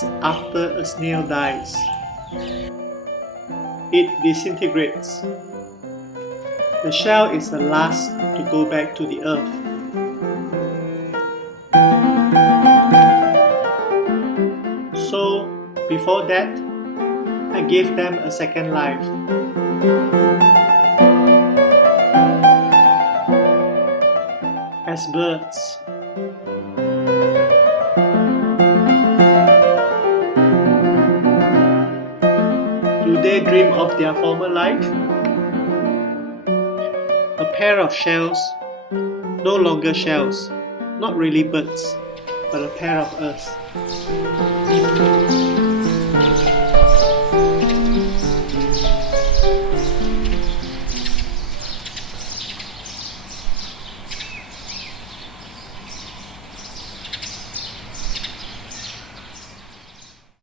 happens after a snail dies? It disintegrates. The shell is the last to go back to the earth. So, before that, I gave them a second life. As birds. Do they dream of their former life? A pair of shells, no longer shells, not really birds, but a pair of us.